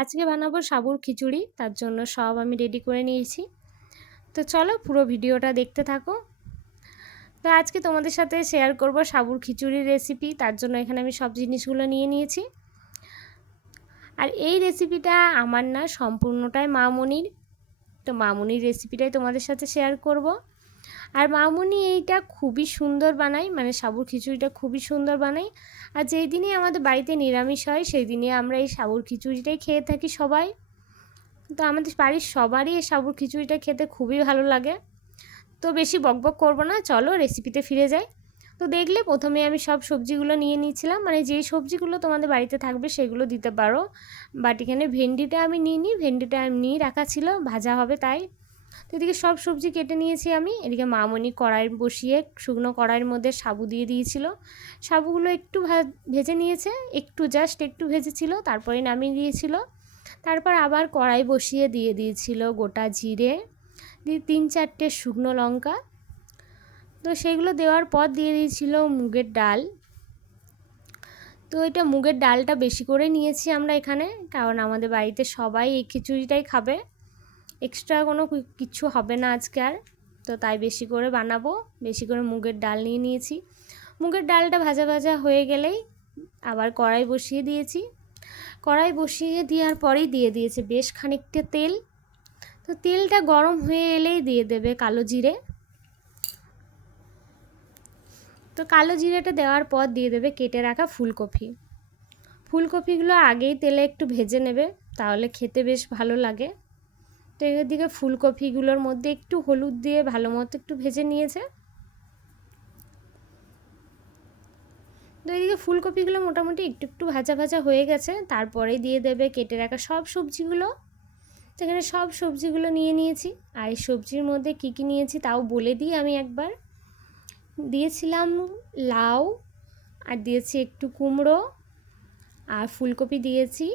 আজকে বানাবো সাবুর খিচুড়ি, তার জন্য সব আমি রেডি করে নিয়েছি। তো চলো পুরো ভিডিওটা দেখতে থাকো। তো আজকে তোমাদের সাথে শেয়ার করব সাবুর খিচুড়ির রেসিপি, তার জন্য এখানে আমি সব জিনিসগুলো নিয়ে নিয়েছি। আর এই রেসিপিটা আমার না, সম্পূর্ণটাই মামনির। তো মামনির রেসিপিটাই তোমাদের সাথে শেয়ার করব। আর মামনি এইটা খুবই সুন্দর বানায়, মানে সাবুর খিচুড়িটা খুবই সুন্দর বানায়। আর যেই দিনই আমাদের বাড়িতে নিরামিষ হয় সেই দিনই আমরা এই সাবুর খিচুড়িটাই খেয়ে থাকি সবাই। তো আমাদের বাড়ির সবারই এই সাবুর খিচুড়িটা খেতে খুবই ভালো লাগে। তো বেশি বকবক করবো না, চলো রেসিপিতে ফিরে যাই। তো দেখলে প্রথমে আমি সব সবজিগুলো নিয়ে নিয়েছিলাম, মানে যেই সবজিগুলো তোমাদের বাড়িতে থাকবে সেগুলো দিতে পারো। বাট এখানে ভেন্ডিটা আমি নিইনি, ভেন্ডিটা এমনি রাখা ছিল, ভাজা হবে তাই। তো এদিকে সব সবজি কেটে নিয়েছি আমি। এদিকে মামনি কড়াই বসিয়ে শুকনো কড়াইয়ের মধ্যে সাবু দিয়ে দিয়েছিল। সাবুগুলো একটু ভেজে নিয়েছে, একটু জাস্ট একটু ভেজেছিল, তারপরে নামিয়ে দিয়েছিল। তারপর আবার কড়াই বসিয়ে দিয়ে দিয়েছিল গোটা জিরে, দিয়ে 3-4টে শুকনো লঙ্কা। তো সেগুলো দেওয়ার পর দিয়ে দিয়েছিল মুগের ডাল। তো এটা মুগের ডালটা বেশি করে নিয়েছি আমরা এখানে, কারণ আমাদের বাড়িতে সবাই এই খিচুড়িটাই খাবে, এক্সট্রা কোনো কিছু হবে না আজকে আর। তো তাই বেশি করে বানাবো, বেশি করে মুগের ডাল নিয়ে নিয়েছি। মুগের ডালটা ভাজা ভাজা হয়ে গেলেই আবার কড়াই বসিয়ে দিয়েছি। কড়াই বসিয়ে দেওয়ার পরেই দিয়ে দিয়েছে বেশ খানিকটা তেল। তো তেলটা গরম হয়ে এলেই দিয়ে দেবে কালো জিরে। তো কালো জিরেটা দেওয়ার পর দিয়ে দেবে কেটে রাখা ফুলকপি। ফুলকপিগুলো আগেই তেলে একটু ভেজে নেবে, তাহলে খেতে বেশ ভালো লাগে। তো এদিকে ফুলকপিগুলোর মধ্যে একটু হলুদ দিয়ে ভালো মতো একটু ভেজে নিয়েছে। তো এদিকে ফুলকপিগুলো মোটামুটি একটু একটু ভাজা ভাজা হয়ে গেছে, তারপরে দিয়ে দেবে কেটে রাখা সব সবজিগুলো। সেখানে সব সবজিগুলো নিয়ে নিয়েছি। আর এই সবজির মধ্যে কী কী নিয়েছি তাও বলে দিই আমি একবার। দিয়েছিলাম লাউ, আর দিয়েছি একটু কুমড়ো, আর ফুলকপি দিয়েছি,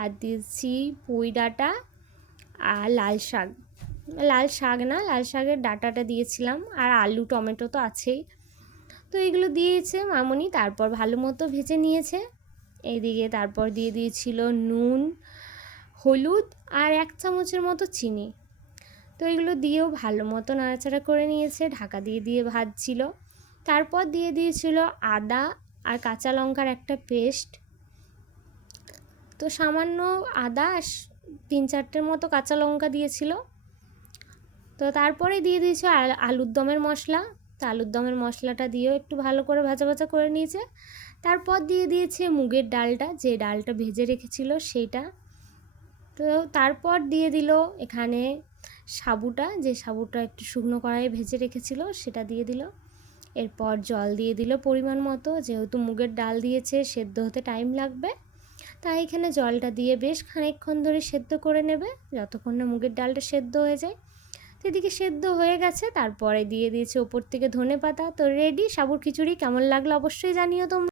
আর দিয়েছি পুঁই ডাঁটা, আর লাল শাক, লাল শাক না, লাল শাকের ডাঁটাটা দিয়েছিলাম, আর আলু টমেটো তো আছেই। তো এগুলো দিয়েছে মামনি, তারপর ভালো মতো ভেজে নিয়েছে। এইদিকে তারপর দিয়ে দিয়েছিল নুন, হলুদ আর 1 চামচের মতো চিনি। তো এগুলো দিয়েও ভালো মতো নাড়াচাড়া করে নিয়েছে, ঢাকা দিয়ে দিয়ে ভাজছিল। তারপর দিয়ে দিয়েছিল আদা আর কাঁচা লঙ্কার একটা পেস্ট। তো সামান্য আদা, 3-4টের মতো কাঁচা লঙ্কা দিয়েছিল। তো তারপরে দিয়ে দিয়েছে আলুর দমের মশলা। তো আলুর দমের মশলাটা দিয়েও একটু ভালো করে ভাজা ভাজা করে নিয়েছে। তারপর দিয়ে দিয়েছে মুগের ডালটা, যে ডালটা ভেজে রেখেছিল সেইটা। তো তারপর দিয়ে দিল এখানে সাবুটা, যে সাবুটা একটু শুকনো কড়াইয়ে ভেজে রেখেছিল সেটা দিয়ে দিল। এরপর জল দিয়ে দিল পরিমাণ মতো, যেহেতু মুগের ডাল দিয়েছে সেদ্ধ হতে টাইম লাগবে, তাই এখানে জলটা দিয়ে বেশ খানিকক্ষণ ধরে সেদ্ধ করে নেবে, যতক্ষণ না মুগের ডালটা সেদ্ধ হয়ে যায়। তো এদিকে সেদ্ধ হয়ে গেছে, তারপরে দিয়ে দিয়েছে ওপর থেকে ধনেপাতা। তো রেডি সাবুর খিচুড়ি। কেমন লাগলো অবশ্যই জানিও তোমরা।